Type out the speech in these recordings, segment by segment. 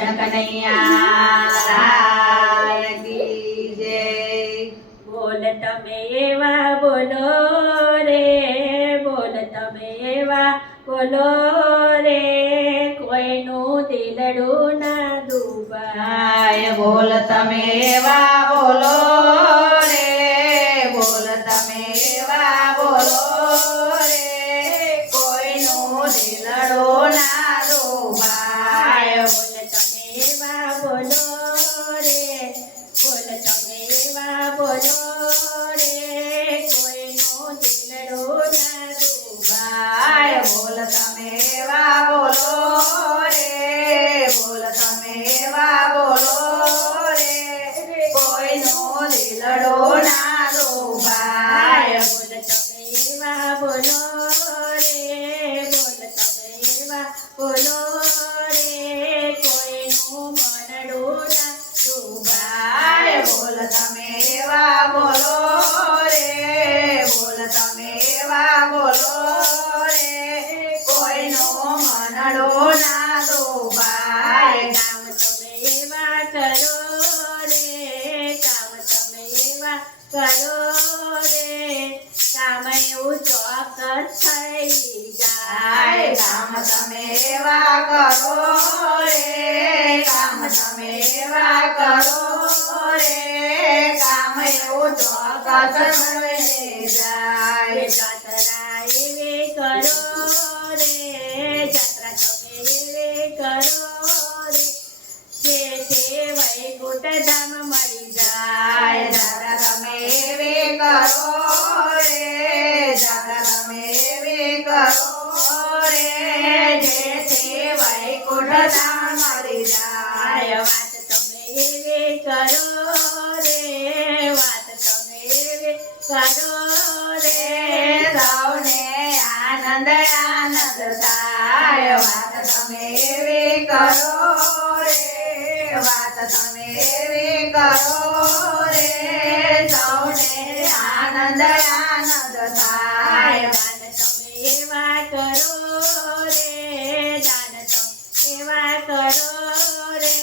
કૃષ્ણ કનૈયા લાલ કી જય. બોલ તમે એવા બોલો રે, બોલ તમે એવા બોલો રે, કોઈનું દિલડું ના દુભાય. બોલ તમે એવા બોલો રે, બોલ તમે એવા બોલો રે, કોઈનું દિલડું ના દુભાય. બોલ તમે એવા બોલો રે, બોલ તમે એવા બોલો રે, કોઈનું દિલડું ના દુભાય. બોલ તમે એવા બોલો રે, બોલ તમે એવા બોલો રે, કોઈનું દિલડું ના દુભાય. બોલ તમે એવા બોલો રે, બોલ તમે એવા બોલો રે, કોઈનું મનડું ના દુભાય. બોલ તમે એવા બોલો રે, બોલ તમે એવા બોલો રે, કોઈનું મનડું ના દુભાય. કામ તમે એવા કરો રે, કામ તમે એવા કરો રે, કામ એવું ચોક્કસ થઈ જાય. કામ તમે એવા કરો રે, કામ તમે એવા કરો રે, કામ એવું ચોક્કસ થઈ જાય. જાત્રા એવી કરો રે, જાત્રા તમે એવી કરો રે, જેથી વૈકુંઠ ધામ મળી જાય. જાત્રા તમે એવી કરો રે, જાત્રા તમે એવી કરો રે, જેથી વૈકુંઠ ધામ મળી જાય. વાત તમે એવી કરો રે, વાત તમે એવી કરો રે, સૌને આનંદ આનંદ થાય. વાત તમે એવી કરો રે, વાત તમે એવી કરો રે, સૌને આનંદ આનંદ થાય. દાન તમે એવા કરો રે, દાન તમે એવા કરો રે,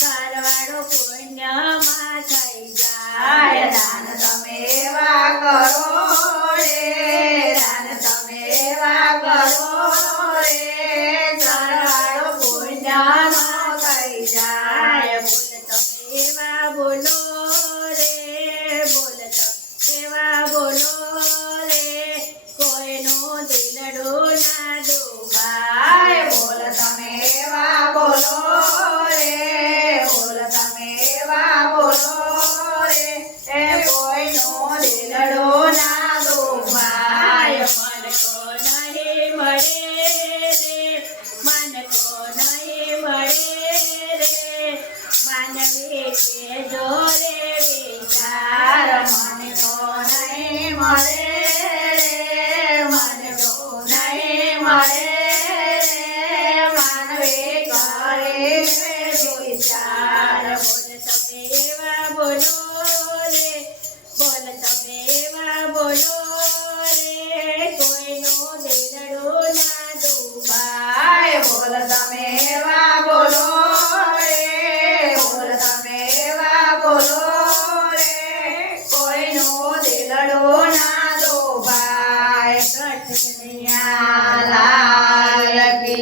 કરવાળો પુણ્યમાં થઈ જાય. દાન તમે એવા કરો રે, દાન તમે એવા કરો રે, સરવાળો પુણ્યમાં થઈ જાય. બોલ તમે એવા બોલો રે, બોલ તમે એવા બોલો રે, કોઈનું દિલડું ના દુભાય. બોલ તમે એવા બોલો રે, બોલ તમે એવા બોલો રે, કોઈનું દિલડું ના દુભાય. મન કો નહીં મળે રે, મન કો નહીં મળે રે, માનવી કે જોરે વિચાર. મને તો નહીં મળે રે, મને તો નહીં મળે રે, માનવી કરે વિચાર. બોલ તમે એવા બોલો રે, બોલ તમે એવા બોલો રે, કોઈનું દિલડું ના દુભાય. બોલ તમે